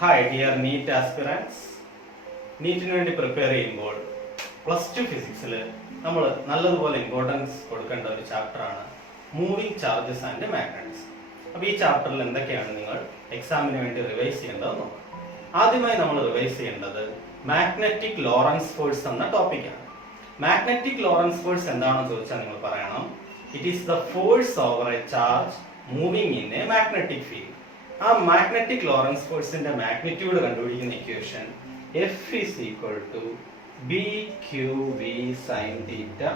Hi dear NEET aspirants. നീറ്റിന് വേണ്ടി prepare ചെയ്യുമ്പോൾ +2 ഫിസിക്സിൽ നമ്മൾ നല്ലതുപോലെ ഇമ്പോർട്ടൻസ് കൊടുക്കേണ്ട ഒരു ചാപ്റ്ററാണ് മൂവിങ് ചാർജസ് ആൻഡ് മാഗ്നറ്റ്സ്. അപ്പോൾ ഈ ചാപ്റ്ററിൽ എന്തൊക്കെയാണ് നിങ്ങൾ എക്സാമിന് വേണ്ടി റിവൈസ് ചെയ്യേണ്ടതെന്ന് നോക്കാം. ആദ്യമായി നമ്മൾ റിവൈസ് ചെയ്യേണ്ടത് മാഗ്നറ്റിക് ലോറൻസ് ഫോഴ്സ് എന്ന ടോപ്പിക്കാണ്. മാഗ്നറ്റിക് ലോറൻസ് ഫോഴ്സ് എന്താണെന്ന് ചോദിച്ചാൽ നിങ്ങൾ പറയണം, it is the force over A charge moving in A magnetic field. ആ മാഗ്നറ്റിക് ലോറൻസ് ഫോഴ്സിന്റെ മാഗ്നിറ്റ്യൂഡ് കണ്ടുപിടിക്കുന്ന equation F is equal to BQV sin theta.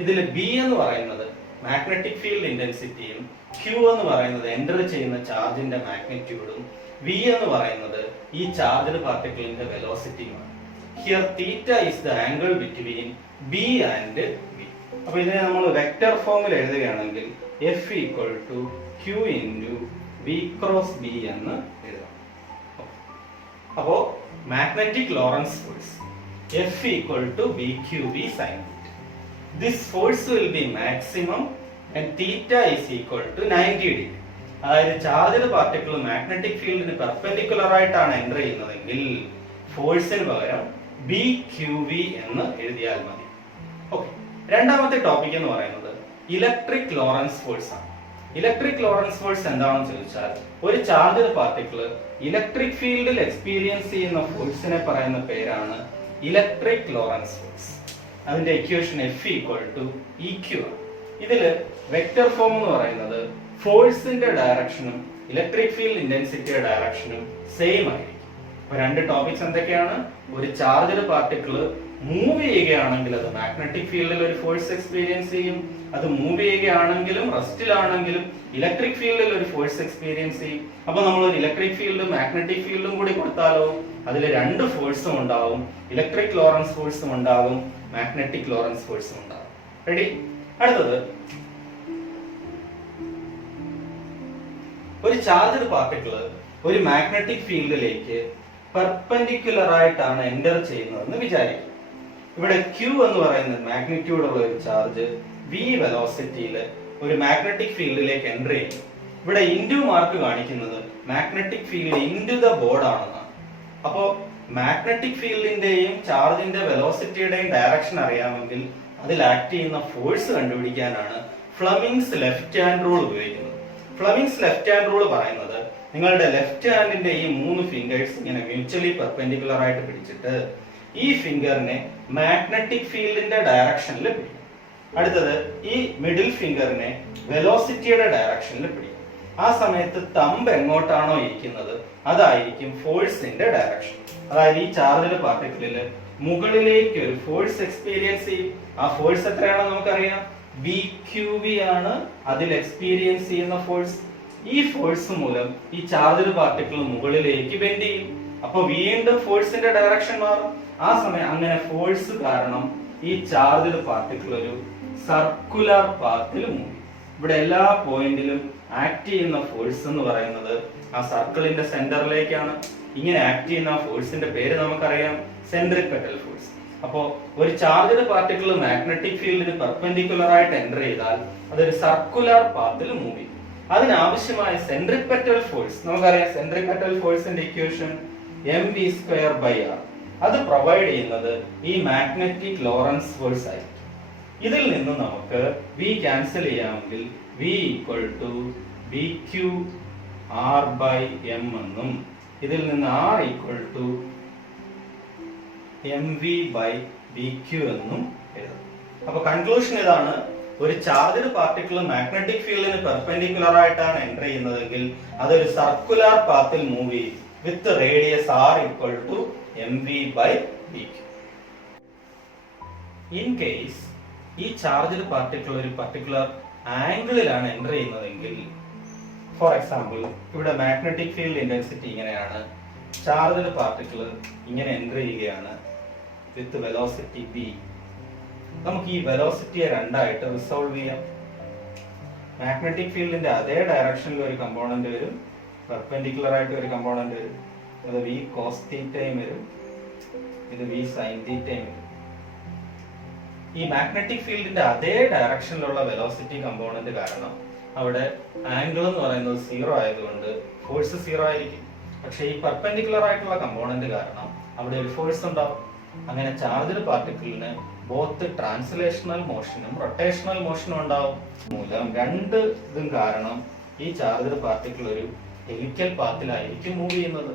ഇതിൽ B എന്ന് പറയുന്നത് മാഗ്നറ്റിക് ഫീൽഡ് ഇന്റൻസിറ്റിയും Q എന്ന് പറയുന്നത് എൻ്റർ ചെയ്യുന്ന ചാർജിന്റെ മാഗ്നിറ്റ്യൂഡും V എന്ന് പറയുന്നത് ഈ ചാർജ്ഡ് പാർട്ടിക്കിളിന്റെ വെലോസിറ്റിയുമാണ്. Here theta is the angle between B and V. അപ്പോൾ ഇതിനെ നമ്മൾ വെക്റ്റർ ഫോമിൽ എഴുതുകയാണെങ്കിൽ F equal to Q into V cross B എന്ന് എഴുതാം. അപ്പോൾ magnetic Lorentz force F equal to BQV sin theta. This force will be maximum and theta is equal to 90 degree. അതായത് charged particle magnetic ഫീൽഡിന് perpendicular ആയിട്ടാണ് enter ചെയ്യുന്നതെങ്കിൽ ഫോഴ്സിന് പകരം BQV എന്ന് എഴുതിയാൽ മതി. ഓക്കെ, രണ്ടാമത്തെ ടോപ്പിക് എന്ന് പറയുന്നത് ഇലക്ട്രിക് ലോറൻസ് ഫോഴ്സ് ആണ്. ഇലക്ട്രിക് ലോറൻസ് ഫോഴ്സ് എന്താണെന്ന് ചോദിച്ചാൽ, ഒരു ചാർജ്ഡ് പാർട്ടിക്കിൾ ഇലക്ട്രിക് ഫീൽഡിൽ എക്സ്പീരിയൻസ് ചെയ്യുന്ന ഫോഴ്സിനെ പറയുന്ന പേരാണ് ഇലക്ട്രിക് ലോറൻസ് ഫോഴ്സ്. അതിന്റെ equation F equal to EQ ആണ്. ഇതില് വെക്റ്റർ ഫോം എന്ന് പറയുന്നത് ഫോഴ്സിന്റെ ഡയറക്ഷനും ഇലക്ട്രിക് ഫീൽഡ് ഇന്റൻസിറ്റിയുടെ ഡയറക്ഷനും സെയിം ആയിരിക്കും. അപ്പൊ രണ്ട് ടോപ്പിക്സ് എന്തൊക്കെയാണ്? ഒരു ചാർജ്ഡ് പാർട്ടിക്കിൾ മൂവ് ചെയ്യുകയാണെങ്കിൽ അത് മാഗ്നറ്റിക് ഫീൽഡിൽ ഒരു ഫോഴ്സ് എക്സ്പീരിയൻസ് ചെയ്യും. അത് മൂവ് ചെയ്യുകയാണെങ്കിലും റെസ്റ്റിലാണെങ്കിലും ഇലക്ട്രിക് ഫീൽഡിൽ ഒരു ഫോഴ്സ് എക്സ്പീരിയൻസ് ചെയ്യും. അപ്പൊ നമ്മൾ ഒരു ഇലക്ട്രിക് ഫീൽഡും മാഗ്നറ്റിക് ഫീൽഡും കൂടി കൊടുത്താലോ അതിൽ രണ്ട് ഫോഴ്സും ഉണ്ടാവും. ഇലക്ട്രിക് ലോറൻസ് ഫോഴ്സും ഉണ്ടാവും, മാഗ്നറ്റിക് ലോറൻസ് ഫോഴ്സും ഉണ്ടാവും. റെഡി? അടുത്തത്, ഒരു ചാർജ്ഡ് പാർട്ടിക്കിൾ ഒരു മാഗ്നറ്റിക് ഫീൽഡിലേക്ക് പെർപെൻഡിക്കുലർ ആയിട്ടാണ് എൻ്റർ ചെയ്യുന്നതെന്ന് വിചാരിക്കും. ഇവിടെ Q എന്ന് പറയുന്ന മാഗ്നിറ്റ്യൂഡ് ഉള്ള ഒരു ചാർജ് V വെലോസിറ്റിയിൽ ഒരു മാഗ്നറ്റിക് ഫീൽഡിലേക്ക് എൻ്റർ ചെയ്യും. ഇവിടെ ഇൻഡു മാർക്ക് കാണിക്കുന്നത് magnetic field into the board ആണെന്നാണ്. അപ്പോൾ മാഗ്നറ്റിക് ഫീൽഡിന്റെയും ചാർജിന്റെ വെലോസിറ്റിയുടെയും ഡയറക്ഷൻ അറിയാമെങ്കിൽ അതിൽ ആക്ട് ചെയ്യുന്ന ഫോഴ്സ് കണ്ടുപിടിക്കാനാണ് ഫ്ലെമിങ്സ് ലെഫ്റ്റ് ഹാൻഡ് റൂൾ ഉപയോഗിക്കുന്നത്. ഫ്ലെമിങ്സ് ലെഫ്റ്റ് ഹാൻഡ് റൂൾ പറയുന്നത്, നിങ്ങളുടെ ലെഫ്റ്റ് ഹാൻഡിന്റെ ഈ 3 ഫിംഗേഴ്സ് ഇങ്ങനെ മ്യൂച്വലി പെർപെൻഡിക്കുലർ ആയിട്ട് പിടിച്ചിട്ട് ഈ ഫിംഗറിനെ മാഗ്നറ്റിക് ഫീൽഡിന്റെ ഡയറക്ഷനിൽ പിടിക്കും. അടുത്തത്, ഈ മിഡിൽ ഫിംഗറിനെ വെലോസിറ്റിയുടെ ഡയറക്ഷനിൽ പിടിക്കും. ആ സമയത്ത് തമ്പ് എങ്ങോട്ടാണോ ഇരിക്കുന്നത് അതായിരിക്കും ഫോഴ്സിന്റെ ഡയറക്ഷൻ. അതായത് ഈ ചാർജ്ഡ് പാർട്ടിക്കിളിൽ മുകളിലേക്ക് ഒരു ഫോഴ്സ് എക്സ്പീരിയൻസ് ചെയ്യും. ആ ഫോഴ്സ് എത്രയാണെന്ന് നമുക്കറിയാം, BQV ആണ് അതിൽ എക്സ്പീരിയൻസ് ചെയ്യുന്ന ഫോഴ്സ്. ഈ ഫോഴ്സ് മൂലം ഈ ചാർജ്ഡ് പാർട്ടിക്കിൾ മുകളിലേക്ക് ബെൻഡ് ചെയ്യും. അപ്പൊ വീണ്ടും ഫോഴ്സിന്റെ ഡയറക്ഷൻ മാറും. ആ സമയം അങ്ങനെ ഫോഴ്സ് കാരണം ഈ ചാർജ്ഡ് പാർട്ടിക്കിൾ ഒരു സർക്കുലർ പാത്തിൽ മൂവ്. ഇവിടെ എല്ലാ പോയിന്റിലും ആക്ട് ചെയ്യുന്ന ഫോഴ്സ് എന്ന് പറയുന്നത് ആ സർക്കിളിന്റെ സെന്ററിലേക്കാണ്. ഇങ്ങനെ ആക്ട് ചെയ്യുന്ന ആ ഫോഴ്സിന്റെ പേര് നമുക്കറിയാം, സെൻട്രിപെറ്റൽ ഫോഴ്സ്. അപ്പോ ഒരു ചാർജ്ഡ് പാർട്ടിക്കിൾ മാഗ്നറ്റിക് ഫീൽഡിന് പെർപെൻഡിക്കുലർ ആയിട്ട് എൻ്റർ ചെയ്താൽ അതൊരു സർക്കുലർ പാത്തിൽ മൂവ് ചെയ്യും. അതിനാവശ്യമായ സെൻട്രിപെറ്റൽ ഫോഴ്സ് നമുക്കറിയാം. സെൻട്രിപെറ്റൽ ഫോഴ്സിന്റെ ഇക്വേഷൻ mv²r. അത് പ്രൊവൈഡ് ചെയ്യുന്നത് ഈ മാഗ്നറ്റിക് ലോറൻസ് ഫോഴ്സ് ആയിരിക്കും. ഇതിൽ നിന്ന് നമുക്ക് V ക്യാൻസൽ ചെയ്യാമെങ്കിൽ V ഈക്വൽ ടു BQR/m എന്നും ഇതിൽ നിന്ന് R ഈക്വൽ ടു mv/BQ എന്നും എഴുതാം. അപ്പൊ കൺക്ലൂഷൻ ഇതാണ്, ഒരു ചാർജ്ഡ് പാർട്ടിക്കിൾ മാഗ്നറ്റിക് ഫീൽഡിന് പെർപെൻഡിക്കുലർ ആയിട്ടാണ് എൻ്റർ ചെയ്യുന്നതെങ്കിൽ അതൊരു സർക്കുലർ പാത്തിൽ മൂവ് ചെയ്യും with radius R equal to mv/BQ. In case ഈ ചാർജ്ഡ് പാർട്ടിക്കിൾ ഒരു പർട്ടിക്കുലർ ആംഗിളിലാണ് എൻ്റർ ചെയ്യുന്നതെങ്കിൽ, ഫോർ എക്സാമ്പിൾ ഇവിടെ മാഗ്നറ്റിക് ഫീൽഡ് ഇന്റൻസിറ്റി ഇങ്ങനെയാണ്, ചാർജ്ഡ് പാർട്ടിക്കിൾ ഇങ്ങനെ എൻ്റർ ചെയ്യുകയാണ് വിത്ത് വെലോസിറ്റി B. നമുക്ക് ഈ വെലോസിറ്റിയെ രണ്ടായിട്ട് റിസോൾവ് ചെയ്യാം. മാഗ്നറ്റിക് ഫീൽഡിന്റെ അതേ ഡയറക്ഷനിൽ ഒരു കമ്പോണന്റ് വരും, പെർപെൻഡിക്കുലർ ആയിട്ട് ഒരു കമ്പോണന്റ് വരും. അത് V cos തീറ്റയും വരും, ഇത് V sin തീറ്റയും വരും. ഈ മാഗ്നറ്റിക് ഫീൽഡിന്റെ അതേ ഡയറക്ഷനിലുള്ള വെലോസിറ്റി കമ്പോണന്റ് കാരണം അവിടെ ആംഗിൾ എന്ന് പറയുന്നത് 0 ആയതുകൊണ്ട് ഫോഴ്സ് 0 ആയിരിക്കും. പക്ഷെ ഈ പെർപെൻഡിക്കുലർ ആയിട്ടുള്ള കമ്പോണന്റ് കാരണം അവിടെ ഒരു ഫോഴ്സ് ഉണ്ടാവും. അങ്ങനെ ചാർജ്ഡ് പാർട്ടിക്കിളിന് ബോത്ത് ട്രാൻസ്ലേഷണൽ മോഷനും റൊട്ടേഷണൽ മോഷനും ഉണ്ടാവും. മൂലം രണ്ട് ഇതും കാരണം ഈ ചാർജ്ഡ് പാർട്ടിക്കിൾ ഒരു ഹെലിക്കൽ പാത്തിലായിരിക്കും മൂവ് ചെയ്യുന്നത്.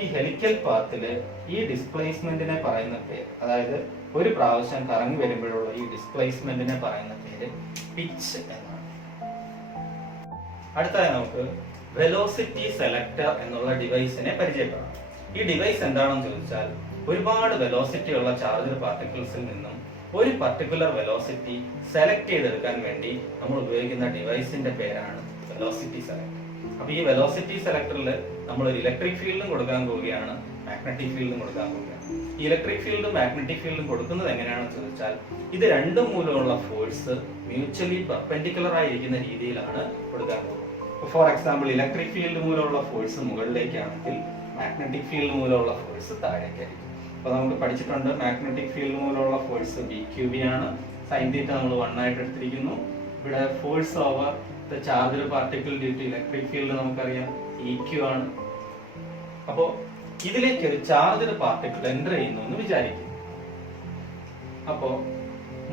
ഈ ഹെലിക്കൽ പാത്തില് ഈ ഡിസ്പ്ലേസ്മെന്റിനെ പറയുന്ന പേര്, അതായത് ഒരു പ്രാവശ്യം കറങ്ങി വരുമ്പോഴുള്ള ഈ ഡിസ്പ്ലേസ്മെന്റിനെ പറയുന്ന പേര് പിച്ച് എന്നാണ്. അടുത്തായി നമുക്ക് വെലോസിറ്റി സെലക്ടർ എന്നുള്ള ഡിവൈസിനെ പരിചയപ്പെടാം. ഈ ഡിവൈസ് എന്താണെന്ന് ചോദിച്ചാൽ, ഒരുപാട് വെലോസിറ്റി ഉള്ള ചാർജ്ഡ് പാർട്ടിക്കിൾസിൽ നിന്നും ഒരു പർട്ടിക്കുലർ വെലോസിറ്റി സെലക്ട് ചെയ്തെടുക്കാൻ വേണ്ടി നമ്മൾ ഉപയോഗിക്കുന്ന ഡിവൈസിന്റെ പേരാണ് വെലോസിറ്റി സെലക്ടർ. അപ്പൊ ഈ വെലോസിറ്റി സെലക്ടറിൽ നമ്മൾ ഒരു ഇലക്ട്രിക് ഫീൽഡും കൊടുക്കാൻ പോവുകയാണ്, മാഗ്നറ്റിക് ഫീൽഡും കൊടുക്കാൻ പോവുകയാണ്. ഈ ഇലക്ട്രിക് ഫീൽഡും മാഗ്നറ്റിക് ഫീൽഡും കൊടുക്കുന്നത് എങ്ങനെയാണെന്ന് ചോദിച്ചാൽ, ഇത് രണ്ടും മൂലമുള്ള ഫോഴ്സ് മ്യൂച്വലി പെർപെൻഡിക്കുലർ ആയിരിക്കുന്ന രീതിയിലാണ് കൊടുക്കാൻ പോകുന്നത്. ഫോർ എക്സാമ്പിൾ, ഇലക്ട്രിക് ഫീൽഡ് മൂലമുള്ള ഫോഴ്സ് മുകളിലേക്കാണെങ്കിൽ മാഗ്നറ്റിക് ഫീൽഡ് മൂലമുള്ള ഫോഴ്സ് താഴേക്കായിരിക്കും. അപ്പൊ നമുക്ക് പഠിച്ചിട്ടുണ്ട്, മാഗ്നറ്റിക് ഫീൽഡ് മൂലമുള്ള ഫോഴ്സ് BQB ആണ്. സൈൻ തീറ്റ നമ്മൾ 1 ആയിട്ട് എടുത്തിരിക്കുന്നു. ഇവിടെ force over the charged particle due to electric field നമുക്കറിയാം EQ ആണ്. അപ്പോ ഇതിലേക്ക് ഒരു ചാർജ്ഡ് പാർട്ടിക്കിൾ എൻ്റർ ചെയ്യുന്നു എന്ന് വിചാരിക്കും. അപ്പോ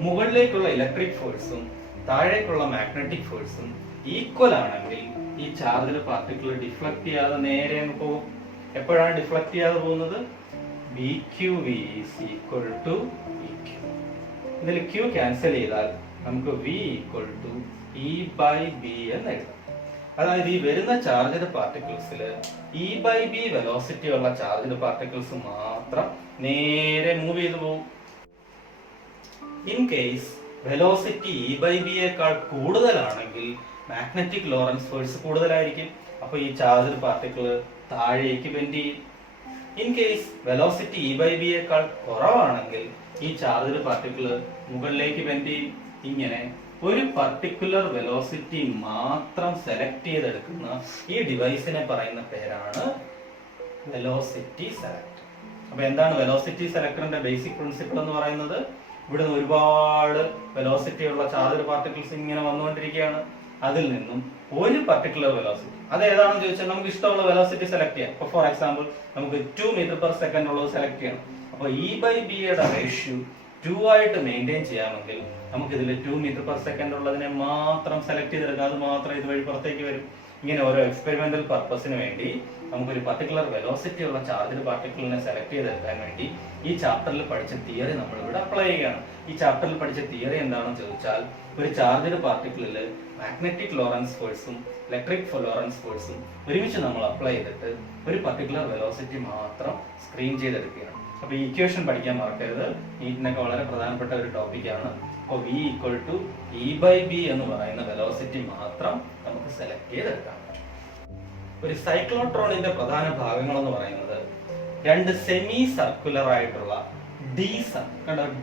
മുകളിലേക്കുള്ള ഇലക്ട്രിക് ഫോഴ്സും താഴേക്കുള്ള മാഗ്നറ്റിക് ഫോഴ്സും ഈക്വൽ ആണെങ്കിൽ ഈ ചാർജ്ഡ് പാർട്ടിക്കിൾ ഡിഫ്ലക്ട് ചെയ്യാതെ നേരെ അങ്ങ് പോകും. എപ്പോഴാണ് ഡിഫ്ലക്ട് ചെയ്യാതെ പോകുന്നത്? BQV is equal to EQ. ഇതിൽ Q ക്യാൻസൽ ചെയ്താൽ നമുക്ക് V equal to E/B എന്ന് എഴുതാം. അതായത് ഈ വരുന്ന ചാർജ്ഡ് പാർട്ടിക്കിൾസിൽ E/B വെലോസിറ്റി ഉള്ള ചാർജ്ഡ് പാർട്ടിക്കിൾസ് മാത്രം നേരെ മൂവ് ചെയ്തു പോകും. ഇൻ കേസ് വെലോസിറ്റി E/B യേക്കാൾ കൂടുതലാണെങ്കിൽ മാഗ്നറ്റിക് ലോറൻസ് ഫോഴ്സ് കൂടുതലായിരിക്കും. അപ്പൊ ഈ ചാർജ്ഡ് പാർട്ടിക്കിൾ താഴേക്ക് ബെൻഡ് ചെയ്യും. ഇൻ കേസ് വെലോസിറ്റി E/B യേക്കാൾ കുറവാണെങ്കിൽ ഈ ചാർജ്ഡ് പാർട്ടിക്കിൾ മുകളിലേക്ക് ബെൻഡ് ചെയ്യും. ഇങ്ങനെ ഒരു പർട്ടിക്കുലർ വെലോസിറ്റി മാത്രം സെലക്ട് ചെയ്തെടുക്കുന്ന ഈ ഡിവൈസിനെ പറയുന്ന പേരാണ് വെലോസിറ്റി സെലക്ടർ. അപ്പൊ എന്താണ് വെലോസിറ്റി സെലക്ടറിന്റെ ബേസിക് പ്രിൻസിപ്പിൾ എന്ന് പറയുന്നത്? ഇവിടെ നിന്ന് ഒരുപാട് വെലോസിറ്റി ഉള്ള ചാർജ്ഡ് പാർട്ടിക്കിൾസ് ഇങ്ങനെ വന്നുകൊണ്ടിരിക്കുകയാണ്. അതിൽ നിന്നും ഒരു പർട്ടിക്കുലർ വെലോസിറ്റി, അത് ഏതാണെന്ന് ചോദിച്ചാൽ നമുക്ക് ഇഷ്ടമുള്ള വെലോസിറ്റി സെലക്ട് ചെയ്യാം. ഇപ്പൊ ഫോർ എക്സാമ്പിൾ നമുക്ക് 2 m/s ഉള്ളത് സെലക്ട് ചെയ്യണം. അപ്പൊ E/B യുടെ റേഷ്യോ 2 ആയിട്ട് മെയിൻറ്റെയിൻ ചെയ്യാമെങ്കിൽ നമുക്ക് ഇതിൽ 2 m/s ഉള്ളതിനെ മാത്രം സെലക്ട് ചെയ്തെടുക്കാം. അത് മാത്രം ഇതുവഴി പുറത്തേക്ക് വരും. ഇങ്ങനെ ഓരോ എക്സ്പെരിമെന്റൽ പർപ്പസിന് വേണ്ടി നമുക്കൊരു പർട്ടിക്കുലർ വെലോസിറ്റി ഉള്ള ചാർജ്ഡ് പാർട്ടിക്കിളിനെ സെലക്ട് ചെയ്തെടുക്കാൻ വേണ്ടി ഈ ചാപ്റ്ററിൽ പഠിച്ച തിയറി നമ്മൾ ഇവിടെ അപ്ലൈ ചെയ്യുകയാണ്. ഈ ചാപ്റ്ററിൽ പഠിച്ച തിയറി എന്താണെന്ന് ചോദിച്ചാൽ, ഒരു ചാർജ്ഡ് പാർട്ടിക്കിളിൽ മാഗ്നറ്റിക് ലോറൻസ് ഫോഴ്സും ഇലക്ട്രിക് ലോറൻസ് ഫോഴ്സും ഒരുമിച്ച് നമ്മൾ അപ്ലൈ ചെയ്തിട്ട് ഒരു പർട്ടിക്കുലർ വെലോസിറ്റി മാത്രം സ്ക്രീൻ ചെയ്തെടുക്കുകയാണ്. അപ്പൊ ഈ ഇക്വേഷൻ പഠിക്കാൻ മറക്കരുത്. നീറ്റിനൊക്കെ വളരെ പ്രധാനപ്പെട്ട ഒരു ടോപ്പിക്കാണ്. അപ്പോൾ V equal to E/B എന്ന് പറയുന്ന വെലോസിറ്റി മാത്രം നമുക്ക് സെലക്ട് ചെയ്തെടുക്കാൻ പറ്റും. ഒരു സൈക്ലോട്രോണിന്റെ പ്രധാന ഭാഗങ്ങൾ എന്ന് പറയുന്നത് രണ്ട് സെമി സർക്കുലർ ആയിട്ടുള്ള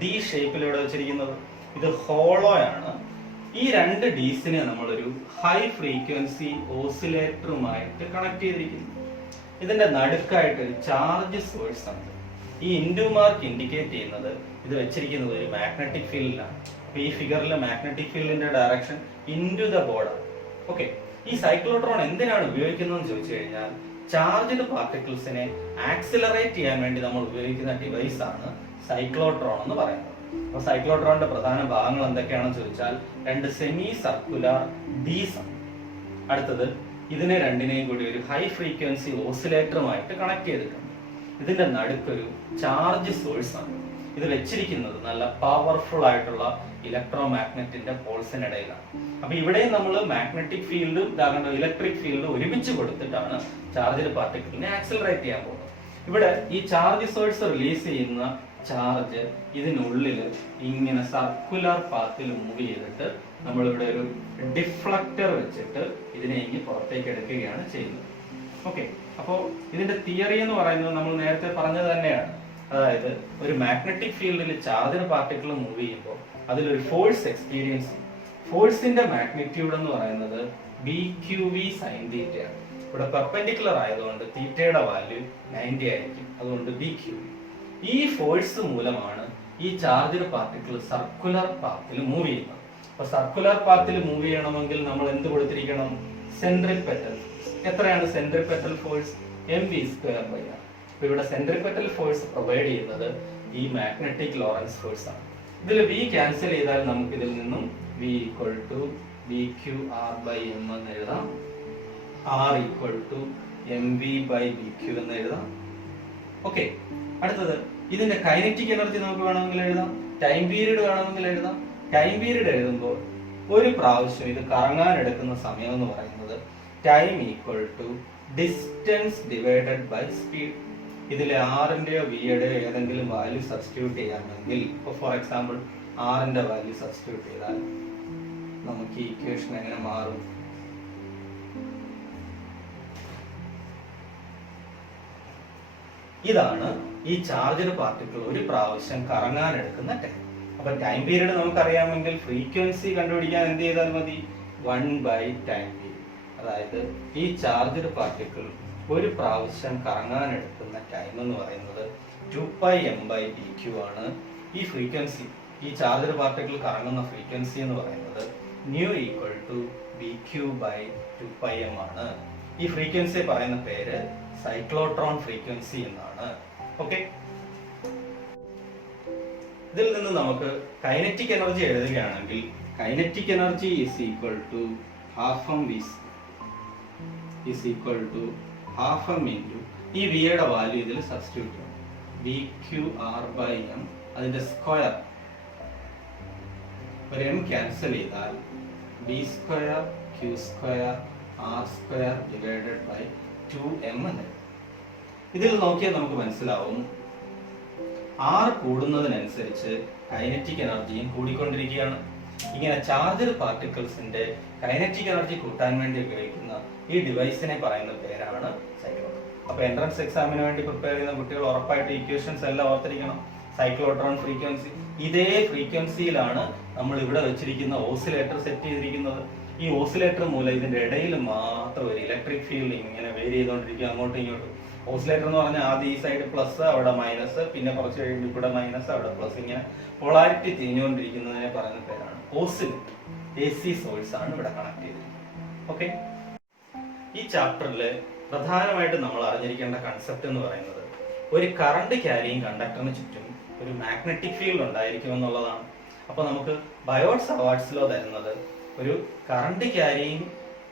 ഡി ഷേപ്പിൽ ഇവിടെ വെച്ചിരിക്കുന്നത്. ഇത് ഹോളോ ആണ്. ഈ രണ്ട് ഡീസിനെ നമ്മളൊരു ഹൈ ഫ്രീക്വൻസി ഓസിലേറ്ററുമായിട്ട് കണക്ട് ചെയ്തിരിക്കുന്നു. ഇതിന്റെ നടുക്കായിട്ട് ഒരു ചാർജ് സോഴ്സ് ഉണ്ട്. ഈ ഇൻഡു മാർക്ക് ഇൻഡിക്കേറ്റ് ചെയ്യുന്നത് ഇത് വെച്ചിരിക്കുന്നത് ഒരു മാഗ്നറ്റിക് ഫീൽഡിലാണ്. അപ്പൊ ഈ ഫിഗറിൽ മാഗ്നറ്റിക് ഫീൽഡിന്റെ direction into the border. Okay, ഈ സൈക്ലോട്രോൺ എന്തിനാണ് ഉപയോഗിക്കുന്നതെന്ന് ചോദിച്ചു കഴിഞ്ഞാൽ, ചാർജ്ഡ് പാർട്ടിക്കിൾസിനെ ആക്സിലറേറ്റ് ചെയ്യാൻ വേണ്ടി നമ്മൾ ഉപയോഗിക്കുന്ന ഡിവൈസ് ആണ് സൈക്ലോട്രോൺ എന്ന് പറയുന്നത്. അപ്പൊ സൈക്ലോട്രോണിന്റെ പ്രധാന ഭാഗങ്ങൾ എന്തൊക്കെയാണെന്ന് ചോദിച്ചാൽ, രണ്ട് സെമി സർക്കുലർ ഡീസ് ആണ്. അടുത്തത്, ഇതിനെ രണ്ടിനെയും കൂടി ഒരു ഹൈ ഫ്രീക്വൻസി ഓസിലേറ്ററുമായിട്ട് കണക്ട് ചെയ്തിട്ടുണ്ട്. ഇതിന്റെ നടുക്കൊരു ചാർജ് സോഴ്സ് ആണ്. ഇത് വെച്ചിരിക്കുന്നത് നല്ല പവർഫുൾ ആയിട്ടുള്ള ഇലക്ട്രോ മാഗ്നറ്റിന്റെ പോൾസിനിടയിലാണ്. അപ്പൊ ഇവിടെ നമ്മൾ മാഗ്നറ്റിക് ഫീൽഡും ഇലക്ട്രിക് ഫീൽഡും ഒരുമിച്ച് കൊടുത്തിട്ടാണ് ചാർജ്ഡ് പാർട്ടിക്കിളിനെ ആക്സിലറേറ്റ് ചെയ്യാൻ പോകുന്നത്. ഇവിടെ ഈ ചാർജ് സോഴ്സ് റിലീസ് ചെയ്യുന്ന ചാർജ് ഇതിനുള്ളിൽ ഇങ്ങനെ സർക്കുലർ പാത്തിൽ മൂവ് ചെയ്തിട്ട് നമ്മളിവിടെ ഒരു ഡിഫ്ലക്ടർ വെച്ചിട്ട് ഇതിനെ ഇങ്ങനെ പുറത്തേക്ക് എടുക്കുകയാണ് ചെയ്യുന്നത്. ഓക്കെ, അപ്പോൾ ഇതിന്റെ തിയറി എന്ന് പറയുന്നത് നമ്മൾ നേരത്തെ പറഞ്ഞത് തന്നെയാണ്. അതായത് ഒരു മാഗ്നറ്റിക് ഫീൽഡിൽ ചാർജ്ഡ് പാർട്ടിക്കിൾ മൂവ് ചെയ്യുമ്പോൾ അതിലൊരു ഫോഴ്സ് എക്സ്പീരിയൻസ് ചെയ്യും. ഫോഴ്സിന്റെ മാഗ്നിറ്റ്യൂഡ് എന്ന് പറയുന്നത് BQV sin തീറ്റയാണ്. ഇവിടെ പെർപെൻഡിക്കുലർ ആയതുകൊണ്ട് തീറ്റയുടെ വാല്യൂ 90 ആയിരിക്കും. അതുകൊണ്ട് BQV. ഈ ഫോഴ്സ് മൂലമാണ് ഈ ചാർജ്ഡ് പാർട്ടിക്കിൾ സർക്കുലർ പാത്തിൽ മൂവ് ചെയ്യുന്നത്. അപ്പൊ സർക്കുലർ പാത്തിൽ മൂവ് ചെയ്യണമെങ്കിൽ നമ്മൾ എന്ത് കൊടുത്തിരിക്കണം? സെൻട്രിപെറ്റൽ. എത്രയാണ് സെൻട്രിപെറ്റൽ ഫോഴ്സ്? mv²r. ഇവിടെ സെൻട്രിപെറ്റൽ ഫോഴ്സ് പ്രൊവൈഡ് ചെയ്യുന്നത് ഈ മാഗ്നറ്റിക് ലോറൻസ് ഫോഴ്സ് ആണ്. ഇതിൽ v ക്യാൻസൽ ചെയ്താൽ നമുക്ക് ഇതിൽ നിന്നും v ഈക്വൽ ടു bqr/m എന്ന് എഴുതാം, r ഈക്വൽ ടു mv/bq എന്ന് എഴുതാം. ഓക്കെ, അടുത്തത് ഇതിന്റെ കൈനറ്റിക് എനർജി നമുക്ക് വേണമെങ്കിൽ എഴുതാം, ടൈം പീരീഡ് വേണമെങ്കിൽ എഴുതാം. ടൈം പീരീഡ് എഴുതുമ്പോൾ ഒരു പ്രാവശ്യം ഇത് കറങ്ങാൻ എടുക്കുന്ന സമയം എന്ന് പറയുന്നത് time equal to distance divided by speed. ഇതിൽ ആറിന്റെയോ വിയുടെയോ ഏതെങ്കിലും വാല്യൂ സബ്സ്റ്റിറ്റ്യൂട്ട് ചെയ്യാമെങ്കിൽ, ഫോർ എക്സാമ്പിൾ ആറിന്റെ വാല്യൂ സബ്സ്റ്റിറ്റ്യൂട്ട് ചെയ്താൽ നമുക്ക് ഈ ഇക്വേഷൻ എങ്ങനെ മാറും? ഇതാണ് ഈ ചാർജഡ് പാർട്ടിക്കിൾ ഒരു പ്രാവശ്യം കറങ്ങാൻ എടുക്കുന്ന ടൈം. അപ്പൊ ടൈം പീരീഡ് നമുക്കറിയാമെങ്കിൽ ഫ്രീക്വൻസി കണ്ടുപിടിക്കാൻ എന്ത് ചെയ്താൽ മതി? 1/ടൈം പീരീഡ്. അതായത് ഈ ചാർജഡ് പാർട്ടിക്കിൾ ഒരു പ്രാവശ്യം കറങ്ങാൻ എടുക്കുന്ന ടൈം എന്ന് പറയുന്നത് 2πm/bq ആണ്. ഈ ഫ്രീക്വൻസി, ഈ ചാർജഡ് പാർട്ടിക്കിൾ കറങ്ങുന്ന ഫ്രീക്വൻസി എന്ന് പറയുന്നത് ന്യൂ ഈക്വൽ ടു bq/2πm ആണ്. ഈ ഫ്രീക്വൻസി പറയുന്ന പേര് സൈക്ലോട്രോൺ ഫ്രീക്വൻസി എന്നാണ്. ഓക്കെ, ഇതിൽ നിന്ന് നമുക്ക് കൈനറ്റിക് എനർജി എഴുതുകയാണെങ്കിൽ kinetic energy is equal to half m into ഈ വിയുടെ വാല്യൂ ഇതിൽ സബ്സ്റ്റിറ്റ്യൂട്ട് ചെയ്യണം, bqr/m, അതിന്റെ സ്ക്വയർ, ഒരു m ക്യാൻസൽ ചെയ്താൽ b² q² r² divided by 2m എന്ന്. ഇതിൽ നോക്കിയാൽ നമുക്ക് മനസ്സിലാവും r കൂടുന്നതിനനുസരിച്ച് കൈനറ്റിക് എനർജിയും കൂടിക്കൊണ്ടിരിക്കുകയാണ്. ഇങ്ങനെ ചാർജഡ് പാർട്ടിക്കിൾസിന്റെ കൈനറ്റിക് എനർജി കൂട്ടാൻ വേണ്ടി ഉപയോഗിക്കുന്ന ഈ ഡിവൈസിനെ പറയുന്ന പേരാണ് സൈക്ലോട്രോൺ. അപ്പൊ എൻട്രൻസ് എക്സാമിന് വേണ്ടി പ്രിപ്പയർ ചെയ്യുന്ന കുട്ടികൾ ഉറപ്പായിട്ട് ഇക്വേഷൻസ് എല്ലാം ഓർത്തിരിക്കണം. സൈക്ലോട്രോൺ ഫ്രീക്വൻസി, ഇതേ ഫ്രീക്വൻസിയിലാണ് നമ്മൾ ഇവിടെ വെച്ചിരിക്കുന്ന ഓസിലേറ്റർ സെറ്റ് ചെയ്തിരിക്കുന്നത്. ഈ ഓസിലേറ്റർ മൂലം ഇതിന്റെ ഇടയിൽ മാത്രം ഒരു ഇലക്ട്രിക് ഫീൽഡ് ഇങ്ങനെ വേരി ചെയ്തുകൊണ്ടിരിക്കുക അങ്ങോട്ടും ഇങ്ങോട്ടും. ഓസിലേറ്റർ എന്ന് പറഞ്ഞാൽ ആദ്യം ഈ സൈഡ് പ്ലസ്, അവിടെ മൈനസ്, പിന്നെ കുറച്ച് കഴിയുമ്പോൾ ഇവിടെ മൈനസ്, അവിടെ പ്ലസ്, ഇങ്ങനെ പൊളാരിറ്റി തിരിഞ്ഞുകൊണ്ടിരിക്കുന്നതിനെ പറയുന്ന പേരാണ് ഓസിലേറ്റർ. AC സോഴ്സ് ആണ് ഇവിടെ കണക്ട് ചെയ്തിരിക്കുന്നത്. ഓക്കെ, ഈ ചാപ്റ്ററിൽ പ്രധാനമായിട്ട് നമ്മൾ അറിഞ്ഞിരിക്കേണ്ട കൺസെപ്റ്റ് എന്ന് പറയുന്നത് ഒരു കറണ്ട് ക്യാരിയിങ് കണ്ടക്ടറിന് ചുറ്റും ഒരു മാഗ്നറ്റിക് ഫീൽഡ് ഉണ്ടായിരിക്കും എന്നുള്ളതാണ്. അപ്പൊ നമുക്ക് ബയോട്ട് സവാർട്സിലോ തരുന്നത് ഒരു കറണ്ട് ക്യാരിയിങ്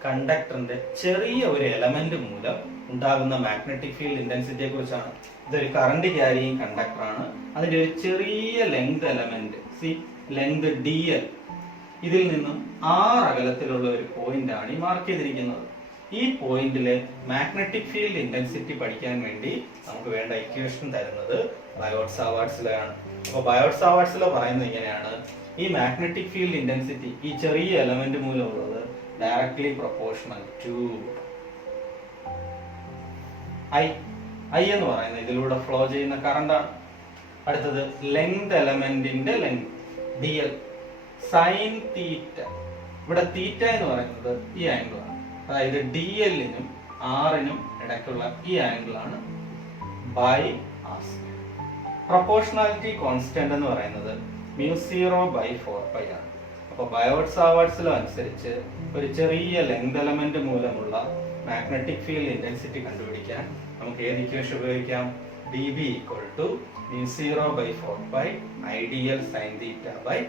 കണ്ടക്ടറിന്റെ ചെറിയ ഒരു എലമെന്റ് മൂലം ഉണ്ടാകുന്ന മാഗ്നറ്റിക് ഫീൽഡ് ഇന്റൻസിറ്റിയെ കുറിച്ചാണ്. ഇതൊരു കറണ്ട് ക്യാരിയിങ് കണ്ടക്ടർ ആണ്. അതിന്റെ ഒരു ചെറിയ ലെങ്ത് എലമെന്റ്, ലെങ്ത് dl, ഇതിൽ നിന്നും r അകലത്തിലുള്ള ഒരു പോയിന്റ് ആണ് ഈ മാർക്ക് ചെയ്തിരിക്കുന്നത്. ഈ പോയിന്റിലെ മാഗ്നറ്റിക് ഫീൽഡ് ഇന്റൻസിറ്റി പഠിക്കാൻ വേണ്ടി നമുക്ക് വേണ്ട ഇക്വേഷൻ തരുന്നത് ബയോട്ട് സവാർട്സിലാണ്. അപ്പൊ ബയോട്ട് സവാർട്സിലോ പറയുന്നത് ഇങ്ങനെയാണ്: ഈ മാഗ്നറ്റിക് ഫീൽഡ് ഇന്റൻസിറ്റി ഈ ചെറിയ എലമെന്റ് മൂലമുള്ളത് ഡയറക്ട്ലി പ്രൊപ്പോർഷണൽ ടു I എന്ന് പറയുന്നത് ഇതിലൂടെ ഫ്ലോ ചെയ്യുന്ന കറണ്ട് ആണ്. അടുത്തത് ലെങ്ത് എലമെന്റിന്റെ ലെങ്ത് dl, സൈൻ തീറ്റ. ഇവിടെ തീറ്റ എന്ന് പറയുന്നത് ഈ ആംഗിൾ ആണ്. അതായത് dl-നും r-നും ഇടയ്ക്കുള്ള ഈ ആംഗിൾ ആണ് ബൈ r². പ്രൊപ്പോർഷണാലിറ്റി കോൺസ്റ്റന്റ് എന്ന് പറയുന്നത് μ0/4π ആണ്. അപ്പൊ ബയോട്ട് സാവാർട്സിലോ അനുസരിച്ച് ഒരു ചെറിയ ലെങ്ത് എലമെന്റ് മൂലമുള്ള മാഗ്നറ്റിക് ഫീൽഡ് ഇന്റൻസിറ്റി കണ്ടുപിടിക്കാൻ നമുക്ക് ഏത് ഇക്വേഷൻ ഉപയോഗിക്കാം? dB = μ0/4π IDL sin θ/r².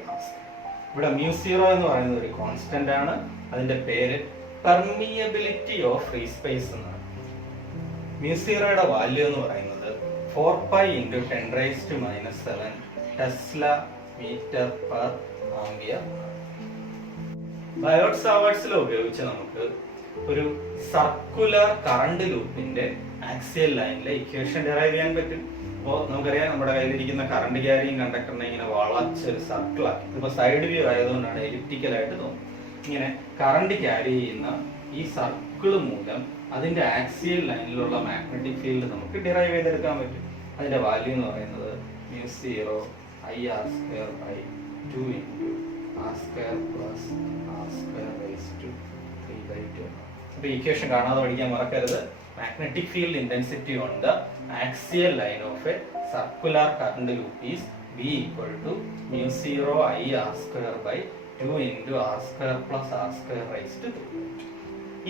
ഇവിടെ μ0 എന്ന് പറയുന്നത് ഒരു കോൺസ്റ്റന്റ് ആണ്. അതിന്റെ പേര് പെർമിയബിലിറ്റി ഓഫ് ഫ്രീ സ്പേസ് എന്നാണ്. μ0യുടെ വാല്യൂ എന്ന് പറയുന്നത് 4π × 10⁻⁻⁷ tesla metre per ampere. Biot സാവാർട്സിൽ ഉപയോഗിച്ച് നമുക്ക് ഒരു സർക്കുലർ കറണ്ട് ലൂപ്പിന്റെ ആക്സിയൽ ലൈനിലെ ഇക്വേഷൻ ഡിറൈവ് ചെയ്യാൻ പറ്റും. അപ്പോൾ നമുക്കറിയാം, നമ്മുടെ കയ്യിലിരിക്കുന്ന കറണ്ട് ക്യാരിയിങ് കണ്ടക്ടറിനെ ഇങ്ങനെ വളച്ച് ഒരു സർക്കിൾ ആക്കി, ഇപ്പൊ സൈഡ് വ്യൂ ആയതുകൊണ്ടാണ് എലിപ്റ്റിക്കൽ ആയിട്ട് തോന്നുന്നത്. ഇങ്ങനെ കറണ്ട് ക്യാരി ചെയ്യുന്ന ഈ സർക്കിൾ മൂലം അതിന്റെ ആക്സിയൽ ലൈനിലുള്ള മാഗ്നറ്റിക് ഫീൽഡ് നമുക്ക് ഡിറൈവ് ചെയ്തെടുക്കാൻ പറ്റും. അതിന്റെ വാല്യൂ എന്ന് പറയുന്നത് μ0 IR²/2 × r² + r²⁵². അപ്പൊ ഇക്വേഷൻ കാണാതെ പഠിക്കാൻ മറക്കരുത്. Magnetic field intensity on the axial line of a circular current loop is V = μ0 IR²/2 × r² + r²⁵².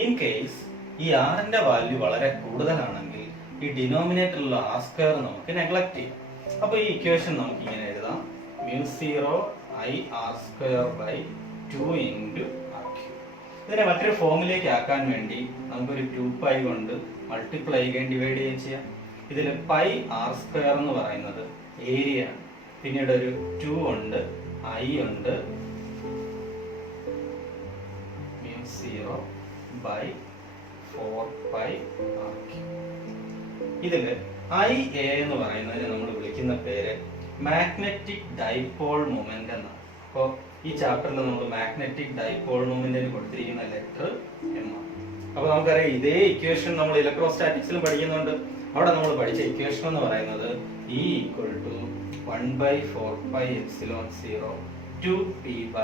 In case ഈ r ന്റെ വാല്യൂ വളരെ കൂടുതലാണെങ്കിൽ ഈ ഡിനോമിനേറ്ററിലുള്ള ആർ സ്ക്വയർ നമുക്ക് നെഗ്ലക്ട് ചെയ്യാം. അപ്പൊ ഈ ഇക്വേഷൻ നമുക്ക് ഇങ്ങനെ എഴുതാം, μ0 I r square by 2 into r cube. ഇതിനെ മറ്റൊരു ഫോമിലേക്ക് ആക്കാൻ വേണ്ടി നമുക്കൊരു 2π കൊണ്ട് മൾട്ടിപ്ലൈ ചെയ്യുകയും ഡിവൈഡ് ചെയ്യുകയും ചെയ്യാം. ഇതിൽ പൈ ആർ സ്ക്വയർ എന്ന് പറയുന്നത് ഏരിയ ആണ്. പിന്നീട് ഒരു 2 ഉണ്ട്, I ഉണ്ട്, μ0 by 4π r cube. ഇതില് IA എന്ന് പറയുന്നതിന് നമ്മൾ വിളിക്കുന്ന പേര് മാഗ്നറ്റിക് ഡൈപോൾ മൊമെന്റ് എന്നാണ്. അപ്പോൾ ഈ ചാപ്റ്ററിൽ നമ്മൾ മാഗ്നറ്റിക് ഡൈപോൾ മൊമെന്റിന് കൊടുത്തിരിക്കുന്ന ലെറ്റർ M ആണ്. അപ്പോൾ നമുക്കറിയാം ഇതേ ഇക്വേഷൻ നമ്മൾ ഇലക്ട്രോസ്റ്റാറ്റിക്സിലും പഠിക്കുന്നുണ്ട്. അവിടെ നമ്മൾ പഠിച്ച ഇക്വേഷൻ എന്ന് പറയുന്നത് E = 1/4πε0 2p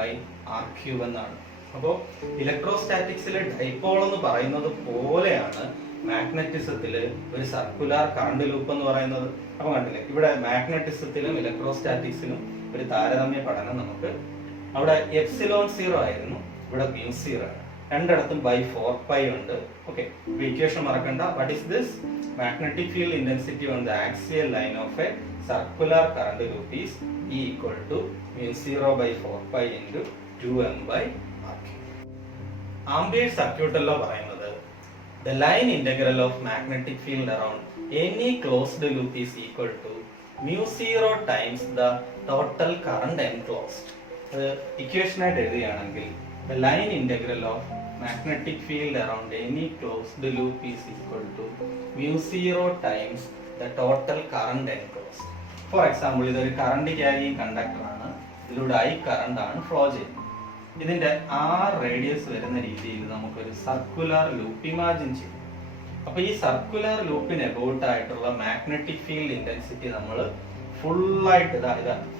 r cube എന്നാണ്. അപ്പോൾ ഇലക്ട്രോസ്റ്റാറ്റിക്സിലെ ഡൈപോൾ എന്ന് പറയുന്നത് പോലെയാണ് മാഗ്നറ്റിസത്തില് ഒരു സർക്കുലർ കറണ്ട് ലൂപ്പ് എന്ന് പറയുന്നത്. അപ്പൊ കണ്ടില്ലേ, ഇവിടെ മാഗ്നറ്റിസത്തിലും ഇലക്ട്രോസ്റ്റാറ്റിക്സിലും ഒരു താരതമ്യ പഠനം നമുക്ക് അവിടെ ε0 ആയിരുന്നു, ഇവിടെ μ0 ആണ്. രണ്ടിടത്തും by 4π ഉണ്ട്. ഓക്കെ, ഇക്വേഷൻ മറക്കണ്ട. What is this? Magnetic field intensity on the axial line of a circular current loop is E = μ0 by 4π into 2m/r. Ampere സർക്യൂട്ടല്ലോ പറയുന്നത് the line integral of magnetic field around any closed loop is equal to μ0 times the total current enclosed. Equation ആയിട്ട് എഴുതുകയാണെങ്കിൽ the line integral of magnetic field around any closed loop is equal to μ0 times the total current enclosed. For example, ഇതൊരു current carrying conductor ആണ്. ഇതിലൂടെ I current ആണ് flow ചെയ്യുന്നത്. ഇതിന്റെ R radius വരുന്ന രീതിയിൽ നമുക്കൊരു സർക്കുലർ ലൂപ്പ് ഇമാജിൻ ചെയ്യും. അപ്പൊ ഈ സർക്കുലർ ലൂപ്പിന് അബൌട്ട് ആയിട്ടുള്ള മാഗ്നറ്റിക് ഫീൽഡ് ഇന്റൻസിറ്റി നമ്മൾ ഫുൾ ആയിട്ട്